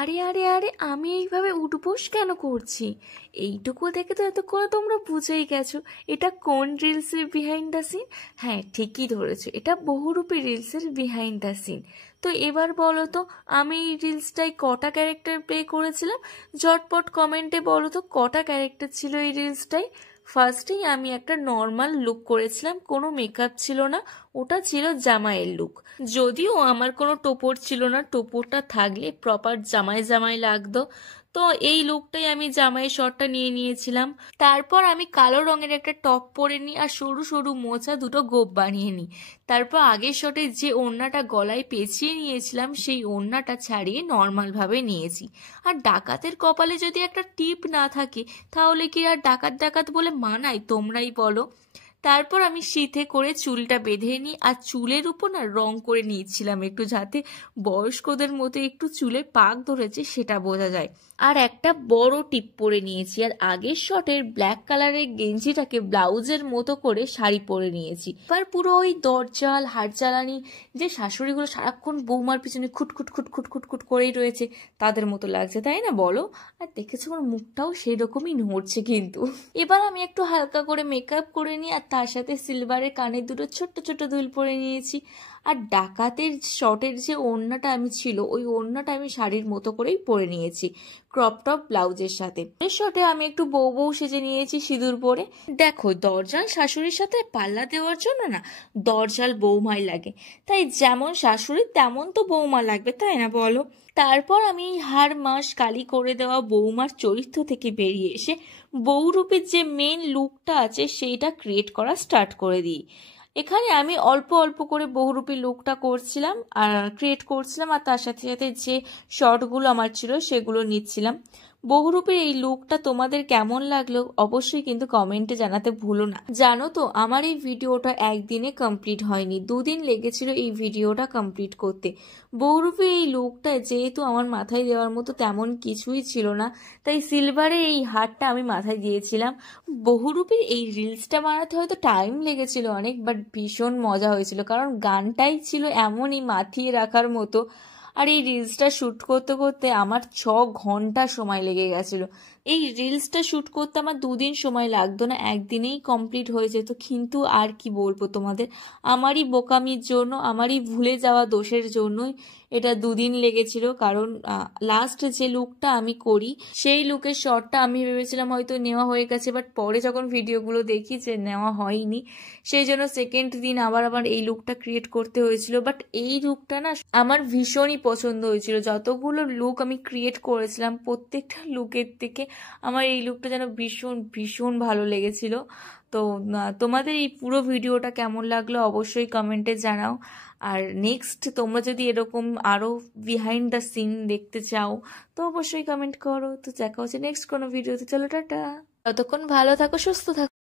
আরে আরে আরে, আমি এইভাবে উঠবোস কেন করছি? এইটুকু দেখে তো এতক্ষণে তোমরা বুঝেই গেছো এটা কোন রিলসের বিহাইন্ড দ্য সিন। হ্যাঁ, ঠিকই ধরেছো, এটা বহুরূপী রিলসের বিহাইন্ড দ্য সিন। তো এবার বলো তো, আমি এই রিলসটায় কটা ক্যারেক্টার প্লে করেছিলাম? ঝটপট কমেন্টে বলো তো কটা ক্যারেক্টার ছিল এই রিলসটায়। ফার্স্টেই আমি একটা নর্মাল লুক করেছিলাম, কোনো মেকআপ ছিল না, ওটা ছিল জামাইয়ের লুক। যদিও আমার কোনো টোপর ছিল না, টোপরটা থাকলে প্রপার জামাই জামাই লাগতো। তো এই লুকটাই আমি জামাইয়ের শটটা নিয়ে নিয়েছিলাম। তারপর আমি কালো রঙের একটা টপ পরে নিই আর সরু সরু মোচা দুটো গোপ বানিয়ে নিই। তারপর আগের শটে যে ওড়নাটা গলায় পেঁচিয়ে নিয়েছিলাম সেই ওড়নাটা ছাড়িয়ে নর্মালভাবে নিয়েছি। আর ডাকাতের কপালে যদি একটা টিপ না থাকে তাহলে কি আর ডাকাত ডাকাত বলে মানায়, তোমরাই বলো। তারপর আমি সিথে করে চুলটা বেঁধে নিই আর চুলের উপর না রং করে নিয়েছিলাম একটু, যাতে বয়স্কদের মতো একটু চুলে পাক ধরেছে সেটা বোঝা যায়। আর একটা বড় টিপ পরে নিয়েছি আর আগের শটের ব্ল্যাক কালারের গেঞ্জিটাকে ব্লাউজের মতো করে শাড়ি পরে নিয়েছি। এবার পুরো ওই দরজাল হাট জ্বালানি যে শাশুড়িগুলো সারাক্ষণ বৌমার পিছনে খুটখুট খুটখুট খুটখুট করেই রয়েছে তাদের মতো লাগছে, তাই না বলো? আর দেখেছো আমার মুখটাও সেই রকমই নড়ছে কিন্তু। এবার আমি একটু হালকা করে মেকআপ করে নিই আর তার সাথে সিলভারের কানের দুটো ছোট্ট ছোট্ট দুল পরে নিয়েছি। আর ডাকাতের শটের যে ওড়নাটা আমি ছিল ওই ওড়নাটা আমি শাড়ির মতো করেই পরে নিয়েছি ক্রপ টপ ব্লাউজের সাথে। এর শটে আমি একটু বউ বউ সেজে নিয়েছি সিঁদুর পরে। দেখো, দরজাল শাশুড়ির সাথে পাল্লা দেওয়ার জন্য না দরজাল বৌমাই লাগে, তাই যেমন শাশুড়ি তেমন তো বৌমা লাগবে, তাই না বলো? তারপর আমি হাড় মাস কালি করে দেওয়া বৌমার চরিত্র থেকে বেরিয়ে এসে বহুরূপীর যে মেন লুকটা আছে সেইটা ক্রিয়েট করা স্টার্ট করে দিই। এখানে আমি অল্প অল্প করে বহুরূপী লুকটা করছিলাম আর ক্রিয়েট করছিলাম, আর তার সাথে সাথে যে শর্টগুলো আমার ছিল সেগুলো নিচ্ছিলাম। বহুরূপীর এই লুকটা তোমাদের কেমন লাগলো অবশ্যই কিন্তু কমেন্টে জানাতে ভুলো না। জানো তো, আমার এই ভিডিওটা একদিনে কমপ্লিট হয়নি, 2 দিন লেগেছিল এই ভিডিওটা কমপ্লিট করতে। বহুরূপী এই লুকটা যেহেতু আমার মাথায় দেওয়ার মতো তেমন কিছুই ছিল না, তাই সিলভারের এই হারটা আমি মাথায় দিয়েছিলাম। বহুরূপীর এই রিলসটা বানাতে হয়তো টাইম লেগেছিল অনেক, বাট ভীষণ মজা হয়েছিল, কারণ গানটাই ছিল এমনই মাথিয়ে রাখার মতো। আর এই রিলসটা শ্যুট করতে করতে আমার 6 ঘন্টা সময় লেগে গেছিল। এই রিলসটা শ্যুট করতে আমার 2 দিন সময় লাগতো না, একদিনেই কমপ্লিট হয়ে যেত। কিন্তু আর কি বলবো তোমাদের, আমারই বোকামির জন্য, আমারই ভুলে যাওয়া দোষের জন্যই এটা 2 দিন লেগেছিল। কারণ লাস্ট যে লুকটা আমি করি সেই লুকের শটটা আমি ভেবেছিলাম হয়তো নেওয়া হয়ে গেছে, বাট পরে যখন ভিডিওগুলো দেখি যে নেওয়া হয়নি, সেই জন্য সেকেন্ড দিন আবার আবার এই লুকটা ক্রিয়েট করতে হয়েছিল। বাট এই লুকটা না আমার ভীষণই পছন্দ হয়েছিল। যতগুলো লুক আমি ক্রিয়েট করেছিলাম প্রত্যেকটা লুকের থেকে আমার এই লুকটা যেন ভীষণ ভীষণ ভালো লেগেছিল। তো তোমাদের এই পুরো ভিডিওটা কেমন লাগলো অবশ্যই কমেন্টে জানাও। আর নেক্সট তোমরা যদি এরকম আরো বিহাইন্ড দ্য সিন দেখতে চাও তো অবশ্যই কমেন্ট করো। তো দেখা হচ্ছে নেক্সট কোনো ভিডিওতে, চলো টাটা। ততক্ষণ ভালো থাকো, সুস্থ থাকো।